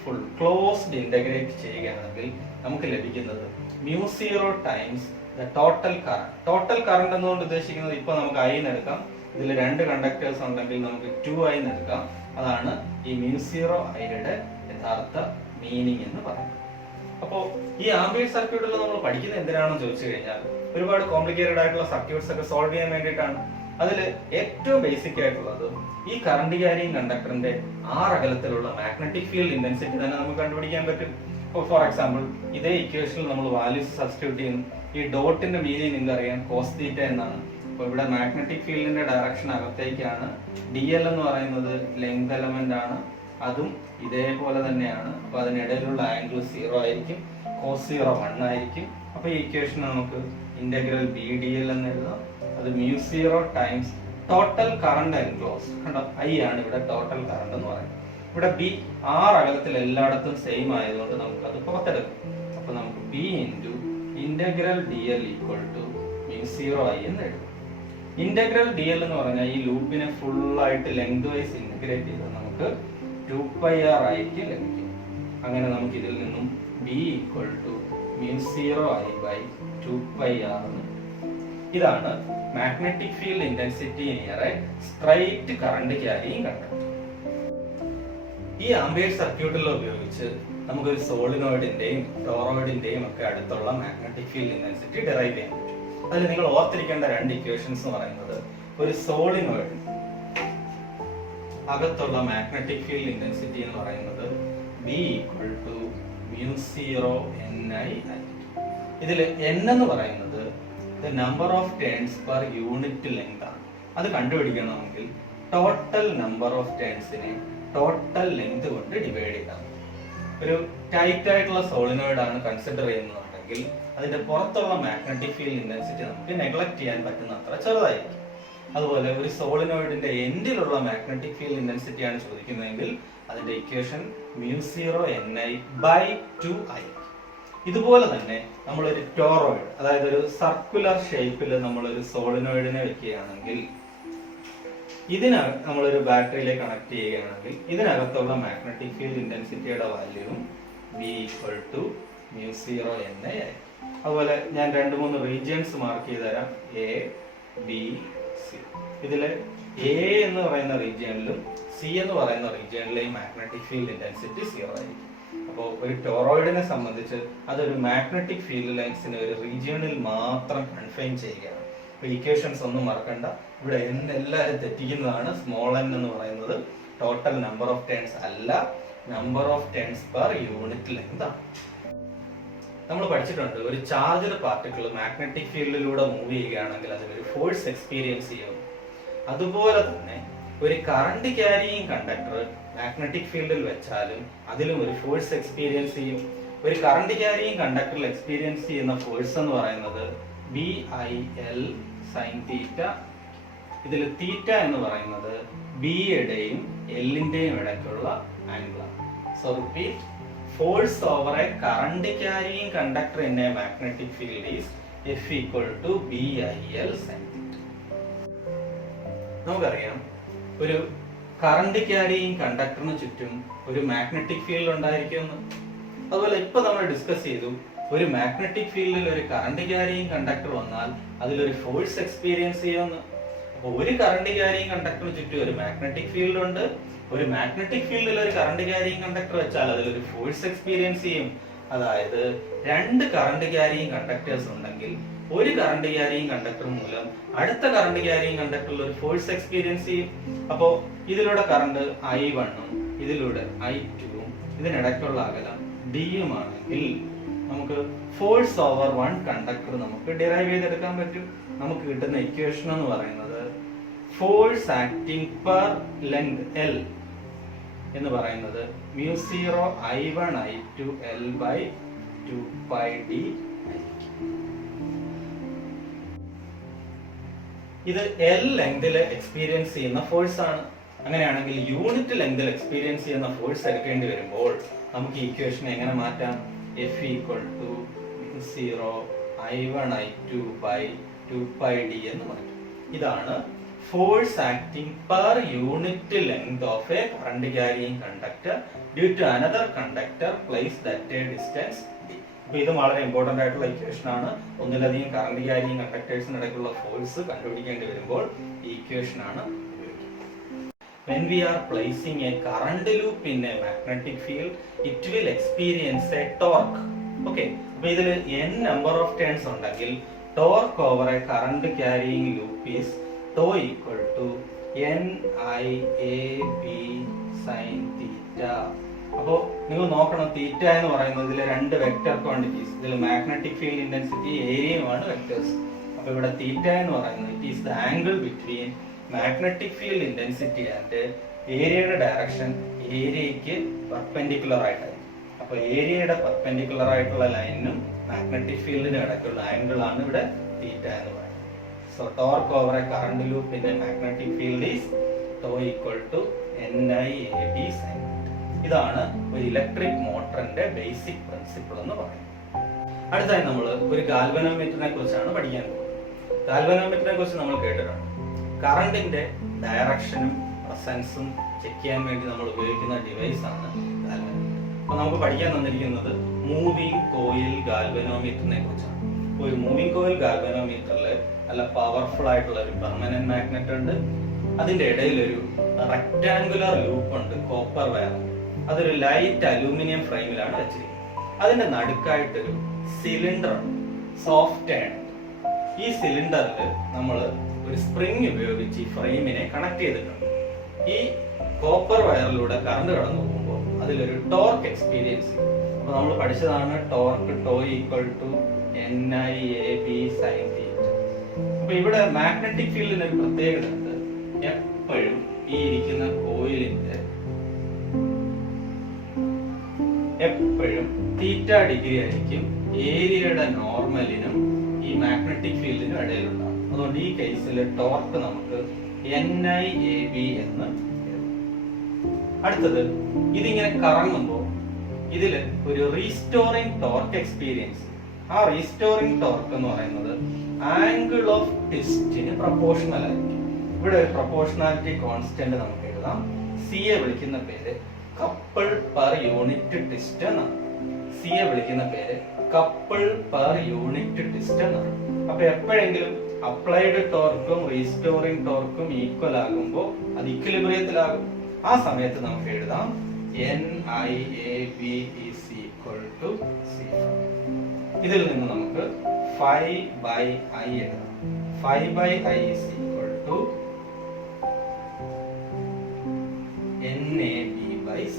ഫുൾ ക്ലോസ്ഡ് ഇന്റഗ്രേറ്റ് ചെയ്യുകയാണെങ്കിൽ നമുക്ക് ലഭിക്കുന്നത് μ0 times the total current. Total current എന്നുകൊണ്ട് ഉദ്ദേശിക്കുന്നത് ഇപ്പൊ നമുക്ക് I എന്ന് എടുക്കാം. ഇതിൽ രണ്ട് കണ്ടക്ടേഴ്സ് ഉണ്ടെങ്കിൽ നമുക്ക് 2I എന്ന് എടുക്കാം. അതാണ് ഈ μ0 Iയുടെ യഥാർത്ഥ മീനിങ് എന്ന് പറയുന്നത്. അപ്പോൾ ഈ ആംബിയർ സർക്യൂട്ടിൽ നമ്മൾ പഠിക്കുന്നത് എന്തിനാണെന്ന് ചോദിച്ചു കഴിഞ്ഞാൽ ഒരുപാട് കോംപ്ലിക്കേറ്റഡ് ആയിട്ടുള്ള സർക്യൂട്ട്സ് ഒക്കെ സോൾവ് ചെയ്യാൻ വേണ്ടിയിട്ടാണ്. അതിൽ ഏറ്റവും ബേസിക് ആയിട്ടുള്ളത് ഈ കറണ്ട് ക്യാരിയിങ് കണ്ടക്ടറിന്റെ R അകലത്തിലുള്ള മാഗ്നറ്റിക് ഫീൽഡ് ഇന്റൻസിറ്റി തന്നെ നമുക്ക് കണ്ടുപിടിക്കാൻ പറ്റും. ഇപ്പോൾ ഫോർ എക്സാമ്പിൾ, ഇതേ ഇക്വേഷനിൽ നമ്മൾ വാല്യൂസ് സബ്സ്റ്റിറ്റ്യൂട്ട് ചെയ്യുന്നു. ഈ ഡോട്ടിന്റെ മീനിങ് നിങ്ങൾക്ക് അറിയാം, cos θ എന്നാണ്. അപ്പോൾ ഇവിടെ മാഗ്നറ്റിക് ഫീൽഡിന്റെ ഡയറക്ഷൻ അകത്തേക്കാണ്. dl എന്ന് പറയുന്നത് ലെങ്ത് എലമെന്റ് ആണ്, അതും ഇതേപോലെ തന്നെയാണ്. അപ്പൊ അതിനിടയിലുള്ള ആംഗിൾ 0 ആയിരിക്കും, cos 0 1 ആയിരിക്കും. അപ്പൊ ഈ ഇക്വേഷൻ നമുക്ക് ഇന്റഗ്രൽ BdL എന്ന് എഴുതാം. അത് μ0 ടൈംസ് ടോട്ടൽ കറണ്ട് എൻക്ലോസ്. കണ്ടോ, I ആണ് ഇവിടെ ടോട്ടൽ കറണ്ട് എന്ന് പറയുന്നത്. ഇവിടെ B R അകലത്തിൽ എല്ലായിടത്തും സെയിം ആയതുകൊണ്ട് നമുക്ക് അത് പുറത്തെടുക്കും. അപ്പൊ നമുക്ക് B into integral DL equal to μ0I എന്ന് എഴുതും. ഇന്റഗ്രൽ DL എന്ന് പറഞ്ഞാൽ ഈ ലൂപ്പിനെ ഫുൾ ആയിട്ട് ലെങ്ത് വൈസ് ഇന്റഗ്രേറ്റ് ചെയ്താൽ നമുക്ക് 2πr ആയിരിക്കും ലഭിക്കും. അങ്ങനെ നമുക്ക് ഇതിൽ നിന്നും B equal to μ0I by 2πr എന്ന്. ഇതാണ് magnetic field intensity near A straight current carrying conductor. ഈ ആംബിയർ സർക്യൂട്ടിൽ ഉപയോഗിച്ച് നമുക്കൊരു സോളിനോയിഡിന്റെയും ടോറോയിഡിന്റെയും ഒക്കെ അടുത്തുള്ള മാഗ്നറ്റിക് ഫീൽഡ് ഇന്റൻസിറ്റി ഡിറൈവ് ചെയ്യാൻ പറ്റും. അതിൽ നിങ്ങൾ ഓർത്തിരിക്കേണ്ട രണ്ട് ഇക്വേഷൻസ് എന്ന് പറയുന്നത്, ഒരു സോളിനോയിഡ് അകത്തുള്ള മാഗ്നറ്റിക് ഫീൽഡ് ഇന്റൻസിറ്റി എന്ന് പറയുന്നത് B ഈക്വൽ ടു μ0NI ആയിരിക്കും. ഇതിൽ N എന്ന് പറയുന്നത് the number of turns per unit length ആണ്. അത് കണ്ടുപിടിക്കണമെങ്കിൽ ടോട്ടൽ നമ്പർ ഓഫ് ടേൺസിനെ ടോട്ടൽ ലെങ്ത് കൊണ്ട് ഡിവൈഡ് ചെയ്താൽ. ഒരു ടൈറ്റ് ആയിട്ടുള്ള സോളിനോയിഡ് ആണ് കൺസിഡർ ചെയ്യുന്നതെങ്കിൽ അതിന്റെ പുറത്തുള്ള മാഗ്നറ്റിക് ഫീൽഡ് ഇന്റൻസിറ്റി നമുക്ക് നെഗ്ലക്ട് ചെയ്യാൻ പറ്റുന്ന അത്ര ചെറുതായിരിക്കും. അതുപോലെ ഒരു സോളിനോയിഡിന്റെ എൻഡിലുള്ള മാഗ്നറ്റിക് ഫീൽഡ് ഇന്റൻസിറ്റി ആണ് ചോദിക്കുന്നതെങ്കിൽ അതിന്റെ ഇക്വേഷൻ μ0NI by 2I. ഇതുപോലെ തന്നെ നമ്മളൊരു ടോറോയിഡ്, അതായത് ഒരു സർക്കുലർ ഷേപ്പിൽ നമ്മളൊരു സോളിനോയിഡിനെ വെക്കുകയാണെങ്കിൽ ഇതിനകത്ത് നമ്മളൊരു ബാറ്ററിയിലേക്ക് കണക്ട് ചെയ്യുകയാണെങ്കിൽ ഇതിനകത്തുള്ള മാഗ്നറ്റിക് ഫീൽഡ് ഇന്റൻസിറ്റിയുടെ വാല്യൂവും B ഈക്വൽ ടു μ0NI ആയിരിക്കും. അതുപോലെ ഞാൻ 2-3 റീജിയൻസ് മാർക്ക് ചെയ്ത് തരാം, A, B, C. ഇതില് A എന്ന് പറയുന്ന റീജിയനിലും C എന്ന് പറയുന്ന റീജിയനിലെയും മാഗ്നറ്റിക് ഫീൽഡ് ഇന്റൻസിറ്റി 0 ആയിരിക്കും. അപ്പോൾ ഒരു ടോറോയിഡിനെ സംബന്ധിച്ച് അതൊരു മാഗ്നറ്റിക് ഫീൽഡ് ലൈൻസിനെ ഒരു റീജിയണിൽ മാത്രം കൺഫൈൻ ചെയ്യുകയാണ്. ഇക്വേഷൻസ് ഒന്നും മറക്കണ്ട. ഇവിടെ എല്ലാവരും തെറ്റിക്കുന്നതാണ്. സ്മോൾ n എന്ന് പറയുന്നത് ടോട്ടൽ നമ്പർ ഓഫ് ടേൺസ് അല്ല, number of turns per unit length ആണ്. നമ്മൾ പഠിച്ചിട്ടുണ്ട്, ഒരു ചാർജ്ഡ് പാർട്ടിക്കിൾ മാഗ്നറ്റിക് ഫീൽഡിലൂടെ മൂവ് ചെയ്യുകയാണെങ്കിൽ അതിലൊരു ഫോഴ്സ് എക്സ്പീരിയൻസ് ചെയ്യും. അതുപോലെ തന്നെ ഒരു കറണ്ട് ക്യാരിയിങ് കണ്ടക്ടർ മാഗ്നറ്റിക് ഫീൽഡിൽ വെച്ചാലും അതിലും ഒരു ഫോഴ്സ് എക്സ്പീരിയൻസ് ചെയ്യും. ഒരു കറണ്ട് ക്യാരിയിങ് കണ്ടക്ടറിൽ എക്സ്പീരിയൻസ് ചെയ്യുന്ന ഫോഴ്സ് എന്ന് പറയുന്നത് BIL sin തീറ്റ. ഇതിൽ തീറ്റ എന്ന് പറയുന്നത് B യുടെയും L ന്റെയും ഇടയ്ക്കുള്ള ആംഗിൾ ആണ്. So repeat, force over a current carrying conductor in a magnetic field is F equal to BIL sin theta. നമുക്കറിയാം, ഒരു കറണ്ട് ക്യാരിയിങ് കണ്ടക്ടറിന് ചുറ്റും ഒരു മാഗ്നറ്റിക് ഫീൽഡ് ഉണ്ടായിരിക്കുമെന്ന്. അതുപോലെ ഇപ്പൊ നമ്മൾ ഡിസ്കസ് ചെയ്തു, ഒരു മാഗ്നറ്റിക് ഫീൽഡിൽ ഒരു കറണ്ട് ക്യാരിയിങ് കണ്ടക്ടർ വന്നാൽ അതിലൊരു ഫോഴ്സ് എക്സ്പീരിയൻസ് ചെയ്യുമെന്ന്. അപ്പോൾ ഒരു കറണ്ട് ക്യാരിയിങ് കണ്ടക്ടറിന് ചുറ്റും ഒരു മാഗ്നറ്റിക് ഫീൽഡ് ഉണ്ട്. ഒരു മാഗ്നറ്റിക് ഫീൽഡിൽ ഒരു കറണ്ട് ക്യാരിയിങ് കണ്ടക്ടർ വെച്ചാൽ അതിലൊരു ഫോഴ്സ് എക്സ്പീരിയൻസ് ചെയ്യും. അതായത് രണ്ട് കറണ്ട് ക്യാരിയിങ് കണ്ടക്ടേഴ്സ് ഉണ്ടെങ്കിൽ ഒരു കറണ്ട് ക്യാരിയിങ് കണ്ടക്ടർ മൂലം അടുത്ത കറണ്ട് ക്യാരിയിങ് കണ്ടക്ടറിൽ ഒരു ഫോഴ്സ് എക്സ്പീരിയൻസ് ചെയ്യും. അപ്പോൾ ഇതിലൂടെ കറണ്ട് I1ഉം ഇതിലൂടെ I2ഉം ഇതിനിടയ്ക്കുള്ള അകലം D യുമാണെങ്കിൽ നമുക്ക് ഫോഴ്സ് ഓവർ വൺ കണ്ടക്ടർ നമുക്ക് ഡിറൈവ് ചെയ്തെടുക്കാൻ പറ്റും. നമുക്ക് കിട്ടുന്ന ഇക്വേഷൻ എന്ന് പറയുന്നത് force acting per length L എന്ന് പറയുന്നത് μ0 I1 I2 L by 2πd. ഇത് L ലെങ്തിൽ എക്സ്പീരിയൻസ് ചെയ്യുന്ന ഫോഴ്സ് ആണ്. അങ്ങനെയാണെങ്കിൽ യൂണിറ്റ് ലെങ്തിൽ എക്സ്പീരിയൻസ് ചെയ്യുന്ന ഫോഴ്സ് എടുക്കേണ്ടി വരുമ്പോൾ നമുക്ക് ഈ ഇക്വേഷൻ എങ്ങനെ മാറ്റാം? F equal to μ0 I1 I2 by 2πd എന്ന് മാറ്റാം. ഇതാണ് force acting per unit length of a current carrying conductor due to another conductor placed at a distance d. അപ്പോൾ ഇത് വളരെ ഇമ്പോർട്ടന്റ് ആയിട്ടുള്ള ഇക്വേഷൻ ആണ്. ഒന്നിലധികം കറണ്ട് ക്യാരിയിങ് കണ്ടക്ടേഴ്സിന് ഇടയ്ക്കുള്ള ഫോഴ്സ് കണ്ടുപിടിക്കേണ്ടി വരുമ്പോൾ ഈ ഇക്വേഷൻ ആണ് ഉപയോഗിക്കുന്നത്. When we are placing a current loop in a magnetic field, it will experience a torque. Okay, അപ്പോൾ ഇതിൽ n number of turns ഉണ്ടെങ്കിൽ torque over a current carrying loop is tau equal to NIAB sin theta. അപ്പോൾ നിങ്ങൾ നോക്കണം, തീറ്റ എന്ന് പറയുന്നത് ഇതിലെ രണ്ട് വെക്ടർ ക്വാണ്ടിറ്റീസ്, ഇതിൽ മാഗ്നറ്റിക് ഫീൽഡ് ഇന്റൻസിറ്റി ഏരിയയുമാണ് വെക്ടേഴ്സ്. അപ്പോൾ ഇവിടെ തീറ്റ എന്ന് പറയുന്നത് it is the angle between magnetic field intensity and ഏരിയയുടെ ഡയറക്ഷൻ ഏരിയയ്ക്ക് പെർപെൻഡിക്കുലർ ആയിട്ടായിരിക്കും. അപ്പോൾ ഏരിയയുടെ പെർപെൻഡിക്കുലർ ആയിട്ടുള്ള ലൈനും മാഗ്നറ്റിക് ഫീൽഡിനും ഇടയ്ക്കുള്ള ആംഗിൾ ആണ് ഇവിടെ തീറ്റ എന്ന് പറയുന്നത്. So torque over a current loop in a magnetic field is tau equal to NIAB sin theta. ഇതാണ് ഒരു ഇലക്ട്രിക് മോട്ടറിന്റെ ബേസിക് പ്രിൻസിപ്പിൾ എന്ന് പറയുന്നത്. അടുത്തായി നമ്മൾ ഒരു ഗാൽവനോമീറ്ററിനെ കുറിച്ചാണ് പഠിക്കാൻ പോകുന്നത്. ഗാൽവനോമീറ്ററിനെ കുറിച്ച് നമ്മൾ കേട്ടിട്ടുണ്ട്. കറണ്ടിന്റെ ഡയറക്ഷനും പ്രസൻസും ചെക്ക് ചെയ്യാൻ വേണ്ടി നമ്മൾ ഉപയോഗിക്കുന്ന ഡിവൈസ് ആണ് ഗാൽവനോമീറ്റർ. അപ്പോൾ നമുക്ക് പഠിക്കാൻ തന്നിരിക്കുന്നത് മൂവിംഗ് കോയിൽ ഗാൽവനോമീറ്ററിനെ കുറിച്ചാണ്. ഒരു മൂവിംഗ് കോയിൽ ഗാൽവനോമീറ്ററിൽ നല്ല പവർഫുൾ ആയിട്ടുള്ള ഒരു പെർമനന്റ് മാഗ്നറ്റ് ഉണ്ട്. അതിന്റെ ഇടയിൽ ഒരു റെക്ടാങ്കുലർ ലൂപ്പ് ഉണ്ട്, കോപ്പർ വയർ. അതൊരു ലൈറ്റ് അലൂമിനിയം ഫ്രെയിമിലാണ് വെച്ചിരിക്കുന്നത്. അതിന്റെ നടുക്കായിട്ടൊരു സിലിണ്ടർ ഉണ്ട്, സോഫ്റ്റ് ആണ്. ഈ സിലിണ്ടറിൽ നമ്മൾ ഒരു സ്പ്രിങ് ഉപയോഗിച്ച് ഈ ഫ്രെയിമിനെ കണക്ട് ചെയ്തിട്ടുണ്ട്. ഈ കോപ്പർ വയറിലൂടെ കറണ്ട് കടന്നു പോകുമ്പോൾ അതിലൊരു ടോർക്ക് എക്സ്പീരിയൻസ് ചെയ്യും. അപ്പൊ നമ്മൾ പഠിച്ചതാണ് torque tau equal to NIAB sin theta. അപ്പൊ ഇവിടെ മാഗ്നറ്റിക് ഫീൽഡിന് ഒരു പ്രത്യേകത ഉണ്ട്. എപ്പോഴും ഈ ഇരിക്കുന്ന കോയിലിന്റെ എപ്പോഴും തീറ്റ ഡിഗ്രി ആയിരിക്കും ഏരിയയുടെ നോർമലിനും ഈ മാഗ്നറ്റിക് ഫീൽഡിനും ഇടയിലുണ്ടാകും. അതുകൊണ്ട് ഈ കേസിൽ ടോർക്ക് നമുക്ക് NIAB എന്ന്. അടുത്തത്, ഇതിങ്ങനെ കറങ്ങുമ്പോൾ ഇതില് ഒരു റീസ്റ്റോറിംഗ് ടോർക്ക് എക്സ്പീരിയൻസ്. ആ റീസ്റ്റോറിംഗ് ടോർക്ക് എന്ന് പറയുന്നത് ആംഗിൾ ഓഫ് ട്വിസ്റ്റിന് പ്രൊപ്പോർഷണൽ ആയിരിക്കും. ഇവിടെ ഒരു പ്രൊപ്പോർഷണാലിറ്റി കോൺസ്റ്റന്റ് നമുക്ക് എഴുതാം. സി യെ വിളിക്കുന്ന പേര് കപ്പിൾ പെർ യൂണിറ്റ് ട്വിസ്റ്റ് എന്നാണ്. സി യെ വിളിക്കുന്ന പേര് കപ്പിൾ പെർ യൂണിറ്റ് ട്വിസ്റ്റ് എന്നാണ്. അപ്പൊ എപ്പോഴെങ്കിലും അപ്ലൈഡ് ടോർക്കും റീസ്റ്റോറിംഗ് ടോർക്കും ഈക്വൽ ആകുമ്പോൾ അത് ഇക്വിലിബ്രിയത്തിലാകും. ആ സമയത്ത് നമുക്ക് എഴുതാം NIAB is equal to C. ഇതിൽ നിന്ന് നമുക്ക് 5/I എഴുതാം. phi by I is equal to NAB by C.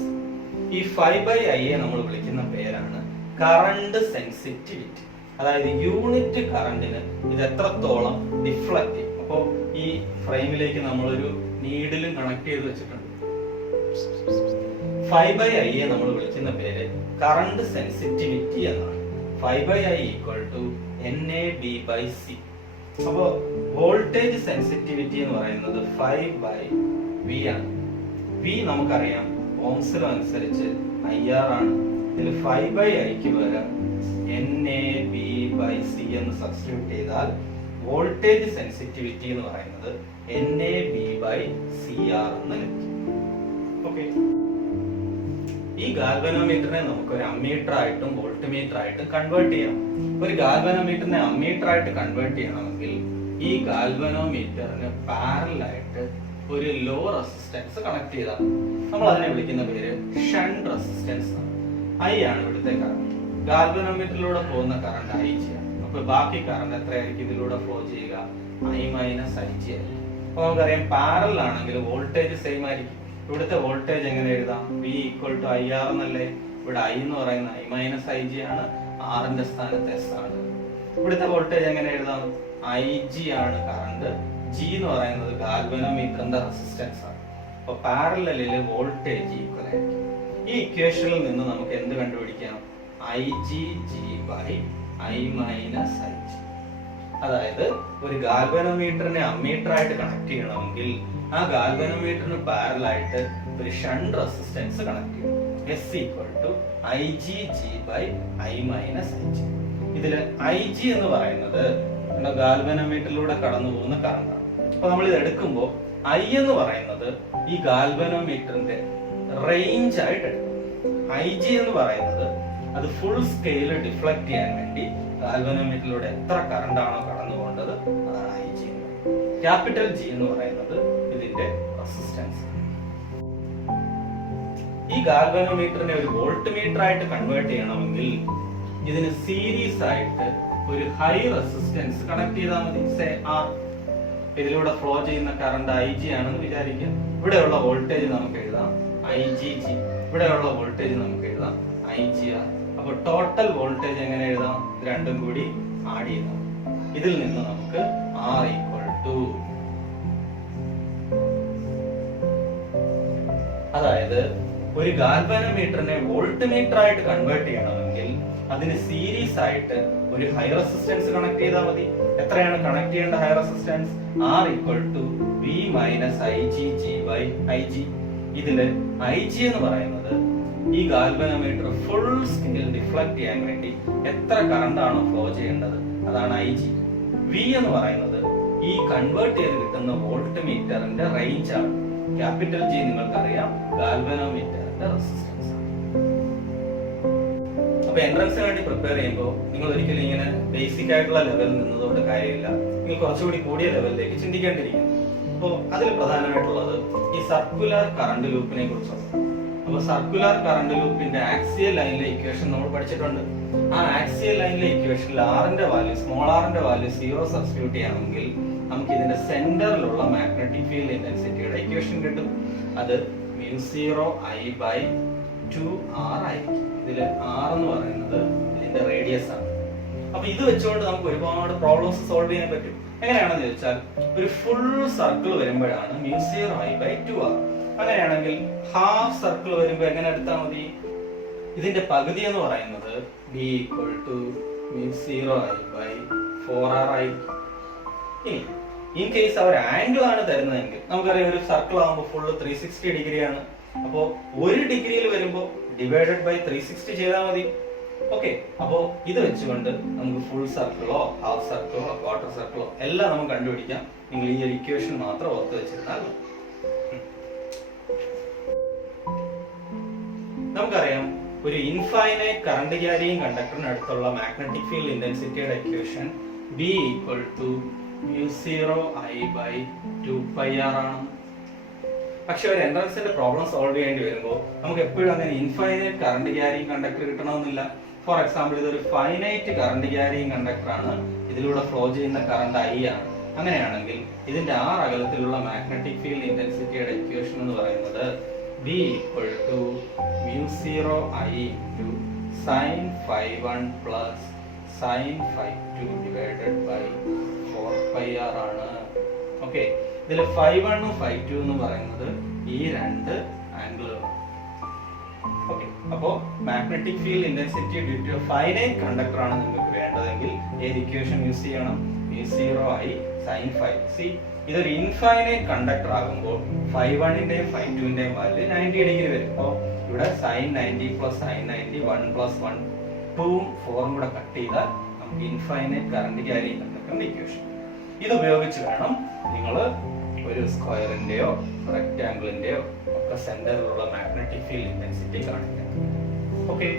ഈ phi by I യെ നമ്മൾ വിളിക്കുന്ന പേരാണ് കറണ്ട് സെൻസിറ്റിവിറ്റി. അതായത് യൂണിറ്റ് കറണ്ടിന് ഇത് എത്രത്തോളം ഡിഫ്ലക്ട് ചെയ്യും. അപ്പോൾ ഈ ഫ്രെയിമിലേക്ക് നമ്മളൊരു നീഡിലും കണക്ട് ചെയ്ത് വെച്ചിട്ടുണ്ട്. phi by I യെ നമ്മൾ വിളിക്കുന്ന പേര് കറണ്ട് സെൻസിറ്റിവിറ്റി എന്നാണ്. phi by I equal to NAB by C. അപ്പോൾ വോൾട്ടേജ് സെൻസിറ്റിവിറ്റി എന്ന് പറയുന്നത് phi by V ആണ്. V നമുക്കറിയാം ഓംസ് ലോ അനുസരിച്ച് IR ആണ്. ഇതിൽ phi by I ക്ക് പകരം NAB by C എന്ന് സബ്സ്റ്റിറ്റ്യൂട്ട് ചെയ്താൽ വോൾട്ടേജ് സെൻസിറ്റിവിറ്റി എന്ന് പറയുന്നത് NAB by CR എന്ന് ലഭിക്കും. ഓക്കെ, ഈ ഗാൽവനോമീറ്ററിനെ നമുക്ക് ഒരു അമ്മീറ്റർ ആയിട്ടും വോൾട്ട്മീറ്റർ ആയിട്ടും കൺവേർട്ട് ചെയ്യാം. ഒരു ഗാൽവനോമീറ്ററിനെ അമ്മീറ്റർ ആയിട്ട് കൺവേർട്ട് ചെയ്യണമെങ്കിൽ ഈ ഗാൽവനോമീറ്ററിന് പാരലൽ ആയിട്ട് ഒരു ലോ റെസിസ്റ്റൻസ് കണക്ട് ചെയ്താൽ നമ്മൾ അതിനെ വിളിക്കുന്ന പേര് ഷണ്ട് റെസിസ്റ്റൻസ്. I ആണ് ഇവിടുത്തെ കറണ്ട്. ഗാൽവനോമീറ്ററിലൂടെ പോകുന്ന കറണ്ട് IG ആണ്. അപ്പൊ ബാക്കി കറണ്ട് എത്രയായിരിക്കും ഇതിലൂടെ ഫ്ലോ ചെയ്യുക? I മൈനസ് IG ആയിരിക്കും. അപ്പൊ നമുക്കറിയാം പാരലൽ ആണെങ്കിൽ വോൾട്ടേജ് സെയിം ആയിരിക്കും. ഇവിടുത്തെ വോൾട്ടേജ് എങ്ങനെ എഴുതാം? V ഈക്വൽ ടു IR എന്നല്ലേ? ഇവിടെ I എന്ന് പറയുന്നത് I മൈനസ് IG ആണ്. R ന്റെ സ്ഥാനത്ത് S ആണ്. ഇവിടുത്തെ വോൾട്ടേജ് എങ്ങനെ എഴുതാം? IG ആണ് കറണ്ട്. G എന്ന് പറയുന്നത് ഗാൽവനോമീറ്ററിന്റെ റെസിസ്റ്റൻസ് ആണ്. അപ്പൊ പാരലലില് വോൾട്ടേജ് ഈക്വൽ ആയിരിക്കും. ഈ ഇക്വേഷനിൽ നിന്ന് നമുക്ക് എന്ത് കണ്ടുപിടിക്കാം? IgG by I minus IG. അതായത് ഒരു ഗാൽവനോമീറ്ററിനെ അമ്മീറ്റർ ആയിട്ട് കണക്ട് ചെയ്യണമെങ്കിൽ ആ ഗാൽവനോമീറ്ററിന് പാരലൽ ആയിട്ട് ഒരു ഷണ്ട് റെസിസ്റ്റൻസ് കണക്ട് ചെയ്യണം. S equal to IgG by I minus IG. ഇതില് IG എന്ന് പറയുന്നത് ഗാൽവനോമീറ്ററിലൂടെ കടന്നു പോകുന്ന കറണ്ടാണ്. അപ്പൊ നമ്മൾ ഇത് എടുക്കുമ്പോൾ I എന്ന് പറയുന്നത് ഈ ഗാൽവനോമീറ്ററിന്റെ റേഞ്ച് ആയിട്ട് എടുക്കും. IG എന്ന് പറയുന്നത് അത് ഫുൾ സ്കെയിൽ ഡിഫ്ലക്ട് ചെയ്യാൻ വേണ്ടി ഗാൽവനോമീറ്ററിലൂടെ എത്ര കറണ്ട് ആണോ കടന്നു പോകേണ്ടത് അതാണ് IG. ക്യാപിറ്റൽ G എന്ന് പറയുന്നത് ഇതിന്റെ റെസിസ്റ്റൻസ്. ഈ ഗാൽവനോമീറ്ററിനെ ഒരു വോൾട്ട്മീറ്റർ ആയിട്ട് കൺവേർട്ട് ചെയ്യണമെങ്കിൽ ഇതിന് സീരീസ് ആയിട്ട് ഒരു ഹൈ റെസിസ്റ്റൻസ് കണക്ട് ചെയ്താൽ മതി. Say R. ഇതിലൂടെ ഫ്ലോ ചെയ്യുന്ന കറണ്ട് IG ആണെന്ന് വിചാരിക്കുക. ഇവിടെയുള്ള വോൾട്ടേജ് നമുക്ക് എഴുതാം IgG. ഇവിടെയുള്ള വോൾട്ടേജ് നമുക്ക് എഴുതാം IgR. അപ്പോൾ ടോട്ടൽ വോൾട്ടേജ് എങ്ങനെ എഴുതാം? രണ്ടും കൂടി ആഡ് ചെയ്താൽ ഇതിൽ നിന്ന് നമുക്ക് R ഈക്വൽ ടു, അതായത് ഒരു ഗാൽവനോമീറ്ററിനെ വോൾട്ട്മീറ്റർ ആയിട്ട് കൺവേർട്ട് ചെയ്യണമെങ്കിൽ അതിന് സീരീസ് ആയിട്ട് ഒരു ഹൈ റെസിസ്റ്റൻസ് കണക്ട് ചെയ്താൽ മതി. എത്രയാണ് കണക്ട് ചെയ്യേണ്ട high resistance? R equal to V minus IgG by IG. ഇതില് IG എന്ന് പറയുന്നത് ഈ ഗാൽവനോമീറ്റർ ഫുൾ സ്കെയിൽ ഡിഫ്ലക്ട് ചെയ്യാൻ വേണ്ടി എത്ര കറണ്ട് ആണോ ഫ്ലോ ചെയ്യേണ്ടത് അതാണ് IG. V എന്ന് പറയുന്നത് ഈ കൺവേർട്ട് ചെയ്ത് കിട്ടുന്ന വോൾട്ട് മീറ്ററിന്റെ റേഞ്ച് ആണ്. ക്യാപിറ്റൽ G നിങ്ങൾക്കറിയാം ഗാൽവനോമീറ്ററിന്റെ റെസിസ്റ്റൻസ് ആണ്. അപ്പൊ എൻട്രൻസിന് വേണ്ടി പ്രിപ്പയർ ചെയ്യുമ്പോൾ നിങ്ങൾ ഒരിക്കലും ഇങ്ങനെ ബേസിക് ആയിട്ടുള്ള ലെവലിൽ നിന്നതുകൊണ്ട് കാര്യമില്ല. നിങ്ങൾ കുറച്ചുകൂടി കൂടിയ ലെവലിലേക്ക് ചിന്തിക്കേണ്ടിയിരിക്കുന്നു. അപ്പോൾ അതിൽ പ്രധാനമായിട്ടുള്ളത് ഈ സർക്കുലർ കറണ്ട് ലൂപ്പിനെ കുറിച്ചാണ്. അപ്പൊ സർക്കുലർ കറണ്ട് ലൂപ്പിന്റെ ആക്സിയൽ ലൈനിലെ ഇക്വേഷൻ നമ്മൾ പഠിച്ചിട്ടുണ്ട്. ആ ആക്സിയൽ ലൈനിലെ ഇക്വേഷനിൽ ആറിന്റെ വാല്യൂ, സ്മോൾ ആറിന്റെ വാല്യൂ 0 സബ്സ്റ്റിറ്റ്യൂട്ട് ചെയ്യണമെങ്കിൽ നമുക്ക് ഇതിന്റെ സെന്ററിലുള്ള മാഗ്നറ്റിക് ഫീൽഡ് ഇന്റൻസിറ്റിയുടെ ഇക്വേഷൻ കിട്ടും. അത് μ0 I by 2R ആയിരിക്കും. ഇതില് R എന്ന് പറയുന്നത് ഇതിന്റെ റേഡിയസ് ആണ്. അപ്പൊ ഇത് വെച്ചുകൊണ്ട് നമുക്ക് ഒരുപാട് പ്രോബ്ലംസ് സോൾവ് ചെയ്യാൻ പറ്റും. എങ്ങനെയാണെന്ന് ചോദിച്ചാൽ ഒരു ഫുൾ സർക്കിൾ വരുമ്പോഴാണ് μ0 I by 2R. അങ്ങനെയാണെങ്കിൽ ഹാഫ് സർക്കിൾ വരുമ്പോൾ എങ്ങനെ എടുത്താൽ മതി? ഇതിന്റെ പകുതി എന്ന് പറയുന്നത് B equal to μ0 I by 4R ആയിരിക്കും. ഇനി ഇൻ കേസ് അവർ ആംഗിൾ ആണ് തരുന്നതെങ്കിൽ നമുക്കറിയാം ഒരു സർക്കിൾ ആകുമ്പോൾ ഫുള്ള് 360 ഡിഗ്രി ആണ്. അപ്പോൾ ഒരു ഡിഗ്രിയിൽ വരുമ്പോൾ ഡിവൈഡഡ് ബൈ 360 ചെയ്താൽ മതി. ഓക്കെ, അപ്പോ ഇത് വെച്ചുകൊണ്ട് നമുക്ക് ഫുൾ സർക്കിളോ ഹാഫ് സർക്കിളോ ക്വാർട്ടർ സർക്കിളോ എല്ലാം നമുക്ക് കണ്ടുപിടിക്കാം. നിങ്ങൾ ഈ ഒരു ഇക്വേഷൻ മാത്രം ഓർത്ത് വെച്ചിരുന്നാൽ നമുക്കറിയാം ഒരു ഇൻഫൈനൈറ്റ് കറണ്ട് ക്യാരിയിങ് കണ്ടക്ടറിന് അടുത്തുള്ള മാഗ്നറ്റിക് ഫീൽഡ് ഇന്റൻസിറ്റിയുടെ equation B equal to μ0 I by 2πr ആണ്. പക്ഷെ ഒരു എൻട്രൻസിന്റെ പ്രോബ്ലം സോൾവ് ചെയ്യേണ്ടി വരുമ്പോൾ നമുക്ക് എപ്പോഴും അങ്ങനെ ഇൻഫൈനൈറ്റ് കറണ്ട് ക്യാരിയിങ് കണ്ടക്ടർ കിട്ടണമെന്നില്ല. ഫോർ എക്സാമ്പിൾ ഇതൊരു ഫൈനൈറ്റ് കറണ്ട് ക്യാരിയിങ് കണ്ടക്ടർ ആണ്. ഇതിലൂടെ ഫ്ലോ ചെയ്യുന്ന കറണ്ട് I ആണ്. അങ്ങനെയാണെങ്കിൽ ഇതിന്റെ R അകലത്തിലുള്ള മാഗ്നറ്റിക് ഫീൽഡ് ഇന്റൻസിറ്റിയുടെ ഇക്വേഷൻ എന്ന് പറയുന്നത് V = μ0I × sin phi1 plus sin phi2 divided by 4πr ആണ്. ഓക്കെ, ഇതിൽ phi1 ഉം phi2 എന്ന് പറയുന്നത് ഈ രണ്ട് ആംഗിളുകളാണ്. ഓക്കെ, അപ്പോൾ magnetic field intensity due to finite conductor ആണ് നിങ്ങൾക്ക് വേണ്ടതെങ്കിൽ ഏത് ഇക്വേഷൻ യൂസ് ചെയ്യണം? μ0I sin phi. സി, ഇതൊരു ഇൻഫൈനൈറ്റ് കണ്ടക്ടർ ആകുമ്പോൾ phi1 ന്റെയും phi2 ന്റെയും വാല്യൂ 90 ഡിഗ്രി വരും. അപ്പോൾ ഇവിടെ sin 90 plus sin 90 1 plus 1 2 4 കൂടെ കട്ട് ചെയ്താൽ നമുക്ക് ഇൻഫൈനൈറ്റ് കറന്റ് ക്യാരി ചെയ്യുന്ന ഇക്വേഷൻ. ഇത് ഉപയോഗിച്ച് വേണം നിങ്ങൾ ഒരു സ്ക്വയറിന്റെയോ റെക്ടാംഗിളിന്റെയോ ഒക്കെ സെന്ററിലുള്ള മാഗ്നറ്റിക് ഫീൽഡ് ഇന്റൻസിറ്റി കാണിക്കാൻ. ഓക്കെ.